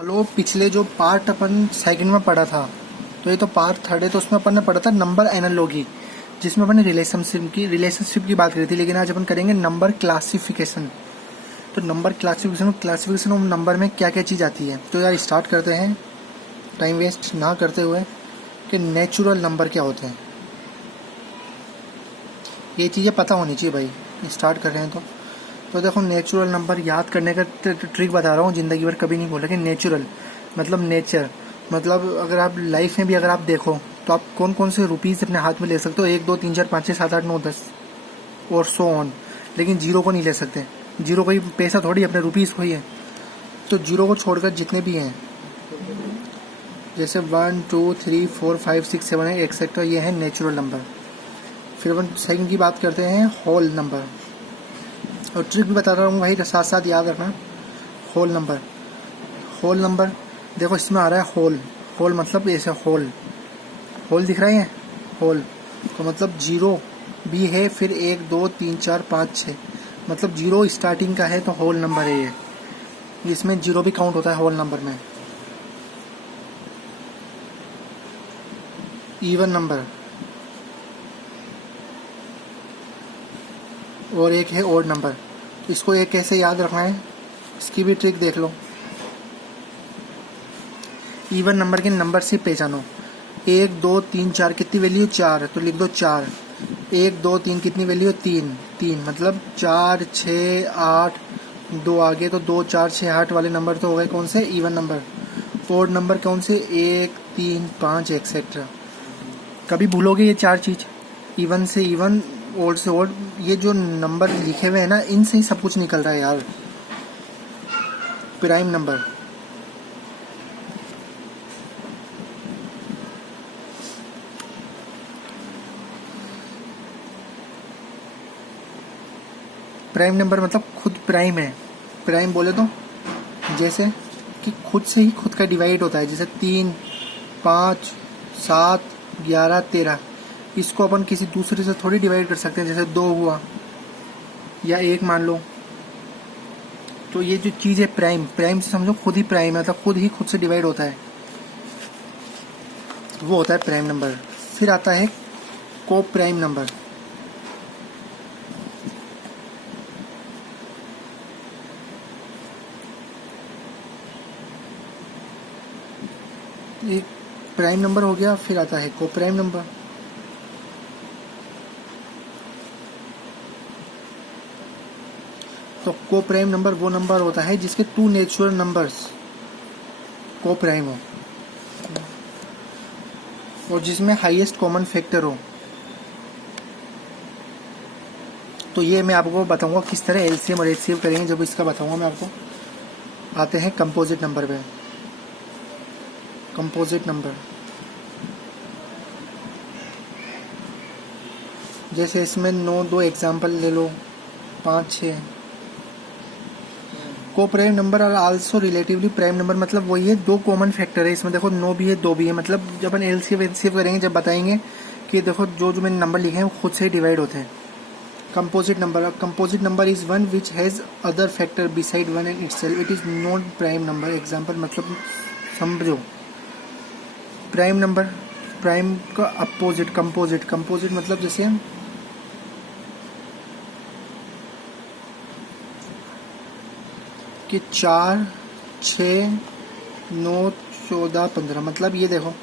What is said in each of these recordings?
चलो पिछले जो पार्ट अपन सेकंड में पढ़ा था, तो ये तो पार्ट थर्ड है, तो उसमें अपन ने पढ़ा था नंबर एनालॉजी, जिसमें अपन ने रिलेशनशिप की बात करी थी। लेकिन आज अपन करेंगे नंबर क्लासिफिकेशन। तो नंबर क्लासिफिकेशन और नंबर में क्या क्या चीज़ आती है। तो यार स्टार्ट करते हैं टाइम वेस्ट ना करते हुए कि नेचुरल नंबर क्या होते हैं। ये चीज़ें पता होनी चाहिए भाई, स्टार्ट कर रहे हैं तो देखो नेचुरल नंबर याद करने का ट्रिक बता रहा हूँ, ज़िंदगी भर कभी नहीं बोला कि नेचुरल मतलब नेचर, मतलब अगर आप लाइफ में भी अगर आप देखो तो आप कौन कौन से रुपीज़ अपने हाथ में ले सकते हो, 1 2 3 4 5 6 7 8 9 10 और सो ऑन। लेकिन जीरो को नहीं ले सकते। जीरो कोई पैसा थोड़ी, अपने रुपीज़ को ही है। तो जीरो को छोड़कर जितने भी हैं, जैसे 1 2 3 4 5 6 7 8 एक्सेट्रा, ये है नेचुरल नंबर। फिर अपन सेकंड की बात करते हैं होल नंबर, और ट्रिक भी बता रहा हूँ भाई, साथ साथ याद रखना। होल नंबर देखो इसमें आ रहा है होल मतलब ऐसे होल दिख रहा है, होल तो मतलब जीरो भी है, फिर 1 2 3 4 5 6, मतलब जीरो स्टार्टिंग का है तो होल नंबर है ये। इसमें जीरो भी काउंट होता है होल नंबर में। इवन नंबर और एक है ओड नंबर। इसको एक कैसे याद रखना है, इसकी भी ट्रिक देख लो। इवन नंबर के नंबर से पहचानो। 1 2 3 4 कितनी वैल्यू 4, तो लिख दो 4। 1 2 3 कितनी वैल्यू 3 मतलब 4 6 8, 2 आगे तो 2 4 6 8 वाले नंबर तो हो गए कौन से, इवन नंबर। ओड नंबर कौन से, 1 3 5 एक्सेट्रा। कभी भूलोगे ये चार चीज, इवन से इवन, ओड से ओड, ये जो नंबर लिखे हुए हैं ना, इनसे ही सब कुछ निकल रहा है यार। प्राइम नंबर मतलब खुद प्राइम है। प्राइम बोले तो जैसे कि खुद से ही खुद का डिवाइड होता है, जैसे 3 5 7 11 13। इसको अपन किसी दूसरे से थोड़ी डिवाइड कर सकते हैं, जैसे 2 हुआ या 1 मान लो। तो ये जो चीज़ है प्राइम से समझो खुद ही प्राइम है, मतलब खुद ही खुद से डिवाइड होता है, वो होता है प्राइम नंबर। फिर आता है को प्राइम नंबर। एक प्राइम नंबर हो गया, फिर आता है को प्राइम नंबर। तो को प्राइम नंबर वो नंबर होता है जिसके 2 नेचुरल नंबर्स को प्राइम हो और जिसमें हाईएस्ट कॉमन फैक्टर हो। तो ये मैं आपको बताऊंगा किस तरह एलसीएम और एचसीएफ करेंगे, जब इसका बताऊंगा मैं आपको। आते हैं कंपोजिट नंबर पे। कंपोजिट नंबर जैसे इसमें 9 2 एग्जाम्पल ले लो, 5 6। को प्राइम नंबर और आल्सो रिलेटिवली प्राइम नंबर, मतलब वही है, 2 कॉमन फैक्टर है इसमें। देखो 9 भी है 2 भी है, मतलब जब अपन एलसीएफ करेंगे, जब बताएंगे कि देखो जो जो मैंने नंबर लिखे हैं वो खुद से ही डिवाइड होते हैं। Composite number is one which has other factor beside one and itself, it is not prime number. Example मतलब समझो, प्राइम नंबर, प्राइम का अपोजिट कंपोजिट मतलब जैसे कि 4 6 9 14 15, मतलब ये देखो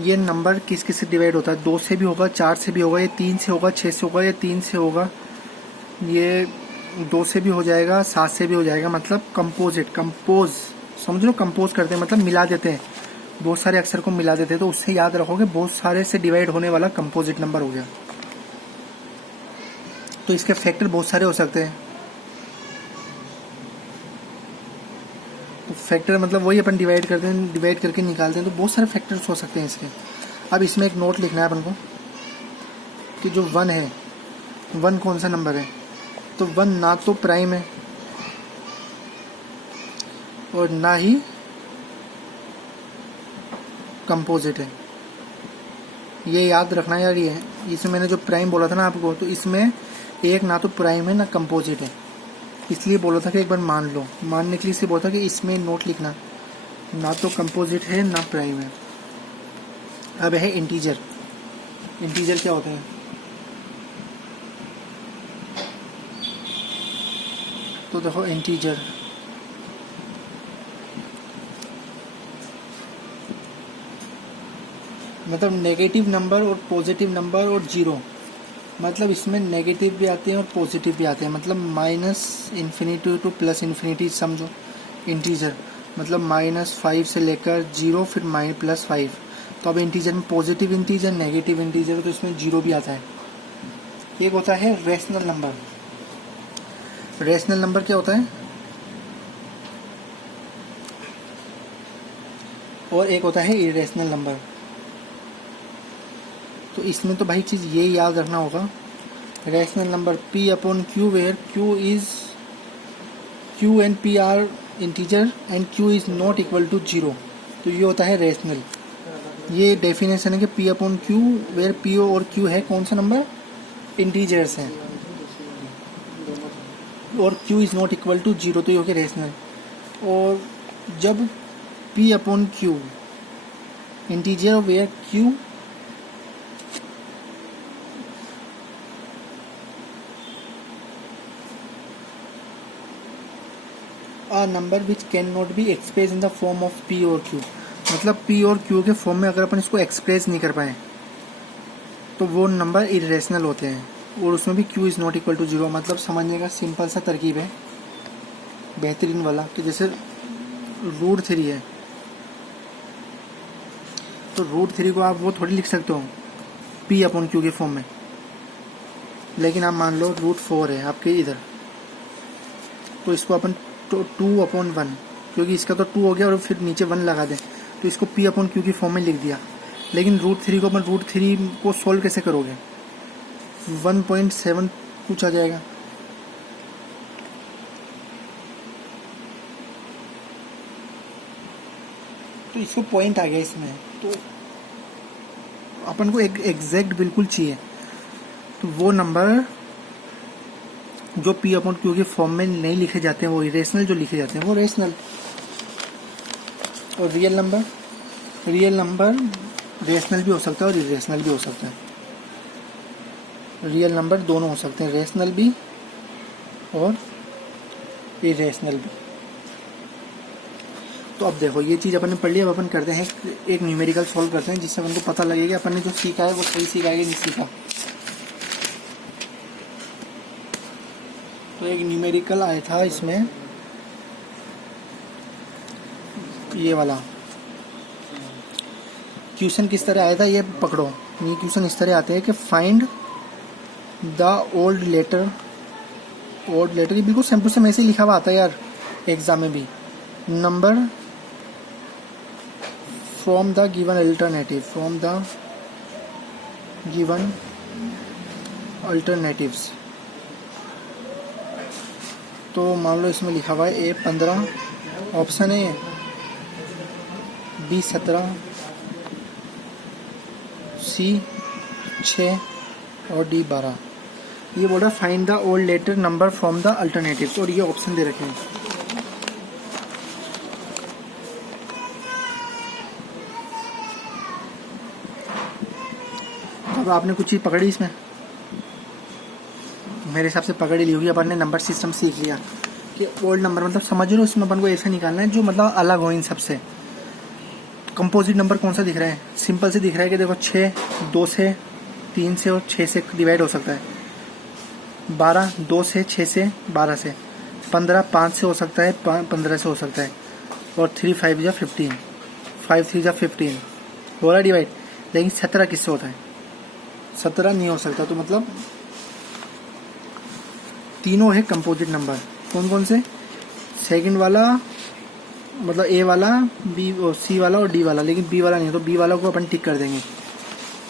ये नंबर किस किस से डिवाइड होता है। 2 से भी होगा, 4 से भी होगा, ये 3 से होगा, 6 से होगा, ये 3 से होगा, ये 2 से भी हो जाएगा, 7 से भी हो जाएगा। मतलब कंपोज समझ लो, कंपोज करते हैं मतलब मिला देते हैं, बहुत सारे अक्षर को मिला देते हैं। तो उससे याद रखोगे बहुत सारे से डिवाइड होने वाला कंपोजिट नंबर हो गया। तो इसके फैक्टर बहुत सारे हो सकते हैं। तो फैक्टर मतलब वही अपन डिवाइड करते हैं, डिवाइड करके निकालते हैं, तो बहुत सारे फैक्टर्स हो सकते हैं इसके। अब इसमें एक नोट लिखना है अपन को कि जो 1 है, 1 कौन सा नंबर है, तो 1 ना तो प्राइम है और ना ही कंपोजिट है। ये याद रखना यार। ये इसमें मैंने जो प्राइम बोला था ना आपको, तो इसमें एक ना तो प्राइम है ना कंपोजिट है, इसलिए बोला था कि एक बार मान लो। मानने के लिए इसलिए बोला था कि इसमें नोट लिखना ना तो कंपोजिट है ना प्राइम है। अब है इंटीजर। इंटीजर क्या होते हैं? तो देखो इंटीजर मतलब नेगेटिव नंबर और पॉजिटिव नंबर और जीरो। मतलब इसमें नेगेटिव भी आते हैं और पॉजिटिव भी आते हैं। मतलब minus infinity two plus infinity समझो इंटीजर। मतलब -5 से लेकर 0 फिर +5। तो अब इंटीजर में पॉजिटिव इंटीजर, नेगेटिव इंटीजर, तो इसमें जीरो भी आता है। एक होता है रेशनल नंबर। रेशनल नंबर क्या होता है? और एक होता है इरेशनल नंबर। तो इसमें तो भाई चीज़ ये याद रखना होगा, rational number P/Q where Q and P are integer and Q is not equal to 0। तो ये होता है रेशनल। ये डेफिनेशन है कि P/Q वेयर P और Q है कौन सा नंबर? इंटीजर्स हैं, और Q is not equal to 0, तो ये हो गया रेशनल। और जब P/Q integer where Q a number which cannot be expressed in the form of P और Q। मतलब P और Q के फॉर्म में अगर अपन इसको एक्सप्रेस नहीं कर पाए तो वो नंबर इरेशनल होते हैं, और उसमें भी Q is not equal to 0। मतलब समझने का सिंपल सा तरकीब है, बेहतरीन वाला। तो जैसे √3 है, तो √3 को आप वो थोड़ी लिख सकते हो P/Q के फॉर्म में। लेकिन आप मान लो √4 है आपके इधर, तो इसको अपन 2/1, क्योंकि इसका तो 2 हो गया और फिर नीचे 1 लगा दें, तो इसको P/Q की फॉर्म में लिख दिया। लेकिन √3 को अपन √3 को सोल्व कैसे करोगे? 1.7 कुछ आ जाएगा। तो इसको पॉइंट आ गया इसमें। तो अपन को एक एग्जैक्ट बिल्कुल चाहिए, तो वो नंबर जो P/Q के फॉर्म में नहीं लिखे जाते हैं वो इरेशनल, जो लिखे जाते हैं वो रेशनल। और रियल नंबर रेशनल भी हो सकता है और इरेशनल भी हो सकता है। रियल नंबर दोनों हो सकते हैं, रेशनल भी और इरेशनल भी। तो अब देखो ये चीज़ अपन ने पढ़ ली। अब अपन करते हैं एक न्यूमेरिकल सॉल्व करते हैं, जिससे अपन को पता लगेगा अपन ने जो सीखा है वो सही सीखा है कि नहीं सीखा। तो एक न्यूमेरिकल आया था इसमें, ये वाला क्वेश्चन किस तरह आया था ये पकड़ो। ये क्वेश्चन इस तरह आते हैं कि फाइंड द ओल्ड लेटर। ये बिल्कुल सेम टू सेम ऐसे ही लिखा हुआ आता है यार एग्जाम में भी। Number from the given alternatives. तो मान लो इसमें लिखा हुआ है A15, option A B17, C 6 और D 12। ये बोल रहा है find the old letter number from the alternatives, और ये ऑप्शन दे रखे हैं। अब आपने कुछ चीज़ पकड़ी इसमें, मेरे हिसाब से पकड़ ही ली होगी। अपन ने नंबर सिस्टम सीख लिया कि ओल्ड नंबर मतलब समझ लो, इसमें अपन को ऐसा निकालना है जो मतलब अलग हो इन सबसे। कंपोजिट नंबर कौन सा दिख रहा है? सिंपल से दिख रहा है कि देखो 6 2 से 3 से और 6 से डिवाइड हो सकता है। 12 2 से 6 से 12 से। 15 5 से हो सकता है, 15 से हो सकता है। और 3 5 या 15, 5 3 या 15 हो रहा डिवाइड। लेकिन 17 किससे होता है? 17 नहीं हो सकता। तो मतलब तीनों है कंपोजिट नंबर। कौन कौन से? सेकंड वाला मतलब ए वाला, बी सी वाला और डी वाला, लेकिन बी वाला नहीं है, तो बी वाला को अपन टिक कर देंगे।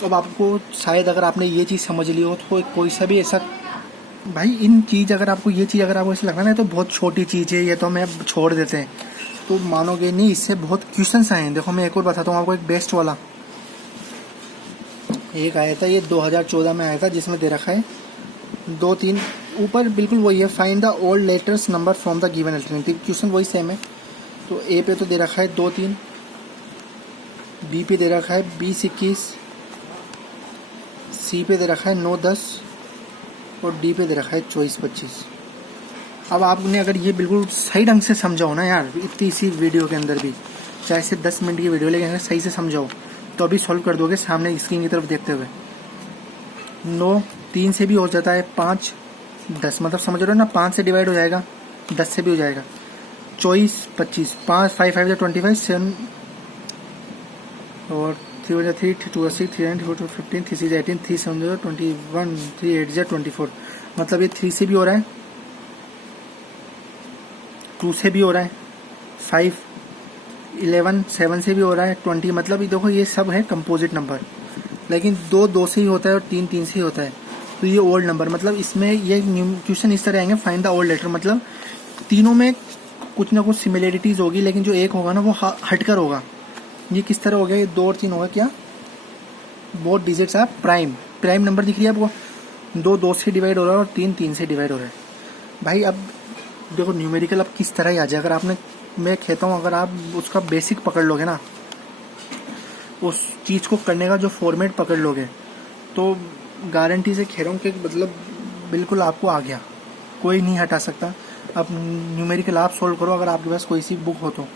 तो अब आपको शायद अगर आपने ये चीज़ समझ ली हो तो कोई सा भी ऐसा भाई इन चीज़ अगर आपको ये चीज़ अगर आपको ऐसा लगना है तो बहुत छोटी चीज़ है ये, तो हमें अब छोड़ देते हैं, तो मानोगे नहीं। इससे बहुत क्वेश्चंस आए हैं। देखो मैं एक और बताता हूँ आपको, एक बेस्ट वाला एक आया था, ये 2014 में आया था, जिसमें दे रखा है 2-3 ऊपर बिल्कुल वही है, find the old letters number from the given alternative. Question वही सेम है। तो ए पे तो दे रखा है 2 3, बी पे दे रखा है 20 21, सी पे दे रखा है 9 10 और डी पे दे रखा है 24 25। अब आपने अगर ये बिल्कुल सही ढंग से समझाओ ना यार, इतनी सी वीडियो के अंदर भी, चाहे से 10 मिनट की वीडियो, लेकिन अगर सही से समझाओ तो अभी सॉल्व कर दोगे सामने स्क्रीन की तरफ देखते हुए। 9 3 से भी हो जाता है, 5 10, मतलब समझ रहे हो ना, 5 से डिवाइड हो जाएगा, 10 से भी हो जाएगा, 24 25, 5 5 5 25 7 और 3 3 2 6 3 9 4 15 3 6 18 3 7 21 3 8 24। मतलब ये 3 से भी हो रहा है, 2 से भी हो रहा है, 5 11 7 से भी हो रहा है, 20। मतलब ये देखो ये सब है कंपोजिट नंबर, लेकिन 2 2 से ही होता है और 3 3 से ही होता है। तो ये ओल्ड नंबर, मतलब इसमें ये क्वेश्चन इस तरह आएंगे, फाइंड द ओल्ड लेटर, मतलब तीनों में कुछ ना कुछ सिमिलरिटीज होगी, लेकिन जो एक होगा ना वो हटकर होगा। ये किस तरह हो गया, ये 2 और 3 होगा क्या, both digits are prime, prime number दिख रही है आपको, 2 2 से डिवाइड हो रहा है और 3 3 से डिवाइड हो रहा है। भाई अब देखो न्यूमेरिकल अब किस तरह ही आ जाए, अगर आपने, मैं कहता हूँ अगर आप उसका बेसिक पकड़ लोगे ना, उस चीज़ को करने का जो फॉर्मेट पकड़ लोगे, तो गारंटी से कह रहा हूँ कि मतलब बिल्कुल आपको आ गया, कोई नहीं हटा सकता। अब न्यूमेरिकल आप सोल्व करो अगर आपके पास कोई सी बुक हो तो।